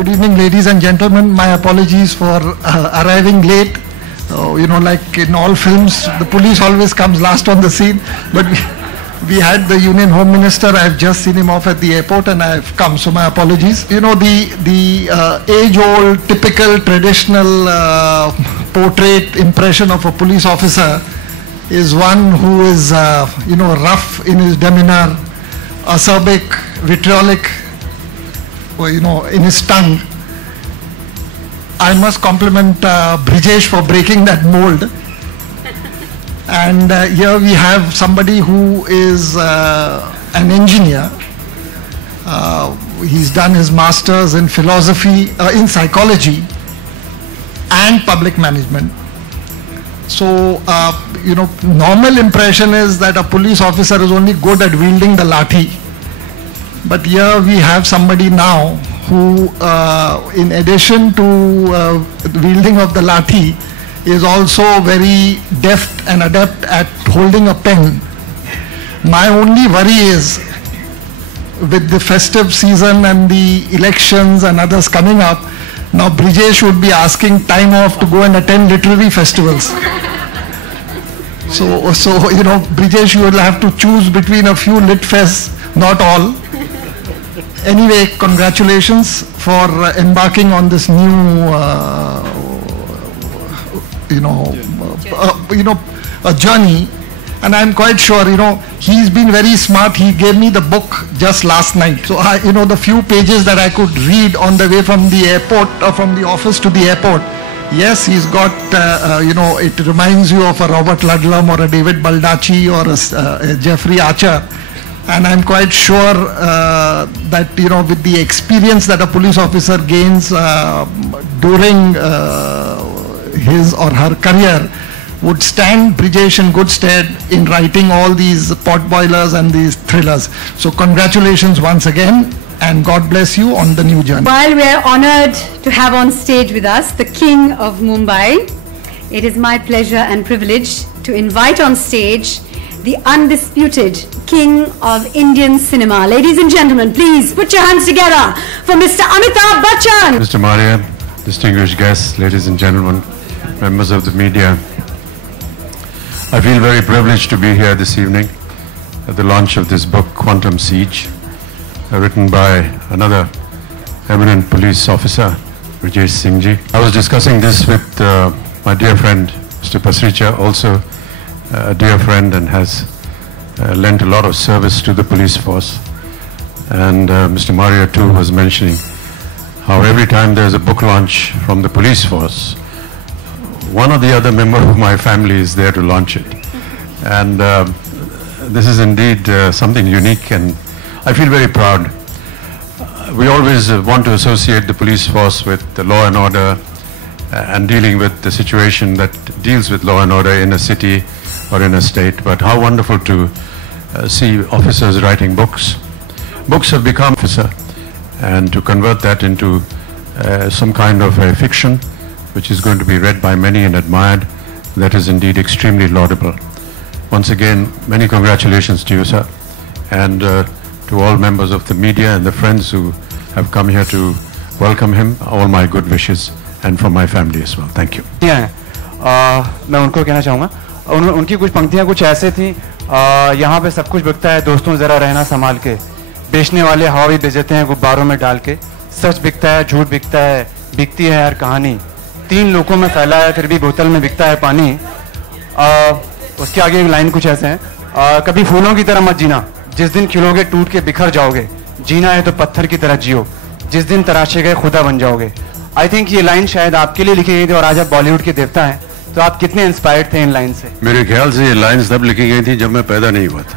Good evening, ladies and gentlemen. My apologies for arriving late. Like in all films, the police always comes last on the scene. But we had the Union Home Minister. I've just seen him off at the airport, and I've come. So my apologies. The age-old, typical, traditional portrait impression of a police officer is one who is rough in his demeanor, acerbic, vitriolic, in his tongue. I must compliment Brijesh for breaking that mold. And here we have somebody who is an engineer. He's done his master's in philosophy, in psychology and public management. So, normal impression is that a police officer is only good at wielding the lathi. But here we have somebody now who, in addition to wielding of the lathi, is also very deft and adept at holding a pen. My only worry is, with the festive season and the elections and others coming up, now Brijesh would be asking time off to go and attend literary festivals. So Brijesh, you will have to choose between a few lit fests, not all. Anyway, congratulations for embarking on this new, a journey. And I'm quite sure, he's been very smart. He gave me the book just last night. So, the few pages that I could read on the way from the airport, from the office to the airport. Yes, he's got, it reminds you of a Robert Ludlum or a David Baldacci or a Jeffrey Archer. And I'm quite sure that, with the experience that a police officer gains during his or her career, would stand Brijesh in good stead in writing all these potboilers and these thrillers. So congratulations once again, and God bless you on the new journey. While we are honored to have on stage with us the King of Mumbai, it is my pleasure and privilege to invite on stage the undisputed King of Indian cinema. Ladies and gentlemen, please put your hands together for Mr. Amitabh Bachchan. Mr. Maria, distinguished guests, ladies and gentlemen, members of the media, I feel very privileged to be here this evening at the launch of this book, Quantum Siege, written by another eminent police officer, Brijesh Singh Ji. I was discussing this with my dear friend, Mr. Pasricha, also a dear friend and has lent a lot of service to the police force. And Mr. Maria too was mentioning how every time there's a book launch from the police force, one or the other member of my family is there to launch it. And this is indeed something unique, and I feel very proud. We always want to associate the police force with the law and order and dealing with the situation that deals with law and order in a city or in a state. But how wonderful to see officers writing books. Books have become officer, and to convert that into some kind of a fiction which is going to be read by many and admired, that is indeed extremely laudable. Once again, many congratulations to you, sir, and to all members of the media and the friends who have come here to welcome him. All my good wishes, and from my family as well. Thank you. मैं उनको कहना चाहूँगा, उनकी कुछ पंक्तियाँ कुछ ऐसे थी, यहाँ पे सब कुछ बिकता है दोस्तों, ज़रा रहना संभाल के, बेचने वाले हवा भी बेचते हैं गुब्बारों में डाल के, सच बिकता है, झूठ बिकता है, बिकती है यार कहानी, 3 लोगों में फैला है फिर भी बोतल में बिकता है पानी। उसके आगे एक लाइन कुछ ऐसे हैं, कभी फूलों की तरह मत जीना, जिस दिन खिलोगे टूट के बिखर जाओगे, जीना है तो पत्थर की तरह जियो, जिस दिन तराशे गए खुदा बन जाओगे। आई थिंक ये लाइन शायद आपके लिए लिखी गई थी, और आज आप बॉलीवुड के देवता हैं, तो आप कितने इंस्पायर्ड थे इन लाइन से? मेरे ख्याल से ये लाइन्स तब लिखी गई थी जब मैं पैदा नहीं हुआ था।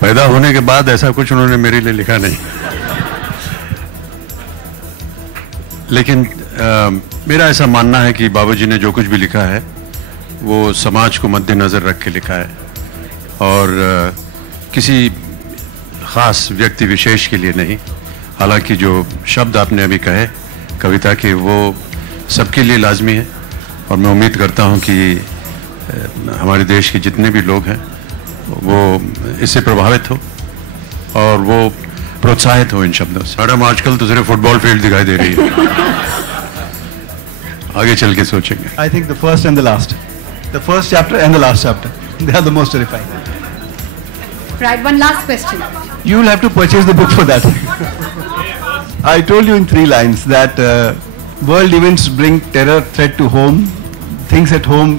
पैदा होने के बाद ऐसा कुछ उन्होंने मेरे लिए लिखा नहीं। लेकिन मेरा ऐसा मानना है कि बाबूजी ने जो कुछ भी लिखा है वो समाज को मद्देनज़र रख के लिखा है, और किसी ख़ास व्यक्ति विशेष के लिए नहीं। हालांकि जो शब्द आपने अभी कहे कविता के, वो सबके लिए लाजमी है, और मैं उम्मीद करता हूं कि हमारे देश के जितने भी लोग हैं वो इससे प्रभावित हो और वो प्रोत्साहित हो इन शब्दों से। मैडम आजकल तो सिर्फ फुटबॉल फील्ड दिखाई दे रही है। आगे चल के सोचेंगे। I think the first and the last. The first chapter and the last chapter. They are the most terrifying. Right, one last question. You will have to purchase the book for that. I told you in 3 lines that world events bring terror, threat to home. Things at home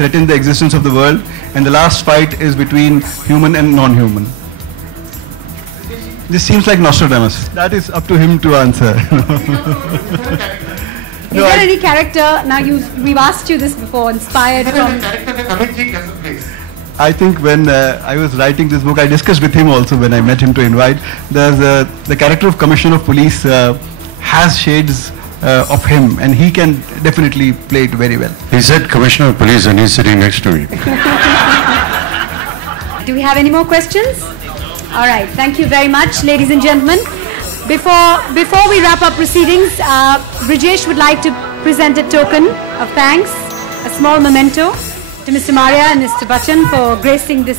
threaten the existence of the world. And the last fight is between human and non-human. This seems like Nostradamus. That is up to him to answer. Is there any character, now we've asked you this before, inspired from... I think when I was writing this book, I discussed with him also when I met him to invite. There's the character of Commissioner of Police has shades of him, and he can definitely play it very well. He said Commissioner of Police and he's sitting next to me. Do we have any more questions? All right, thank you very much, ladies and gentlemen. Before we wrap up proceedings, Brijesh would like to present a token of thanks, a small memento to Mr. Maria and Mr. Bachchan for gracing this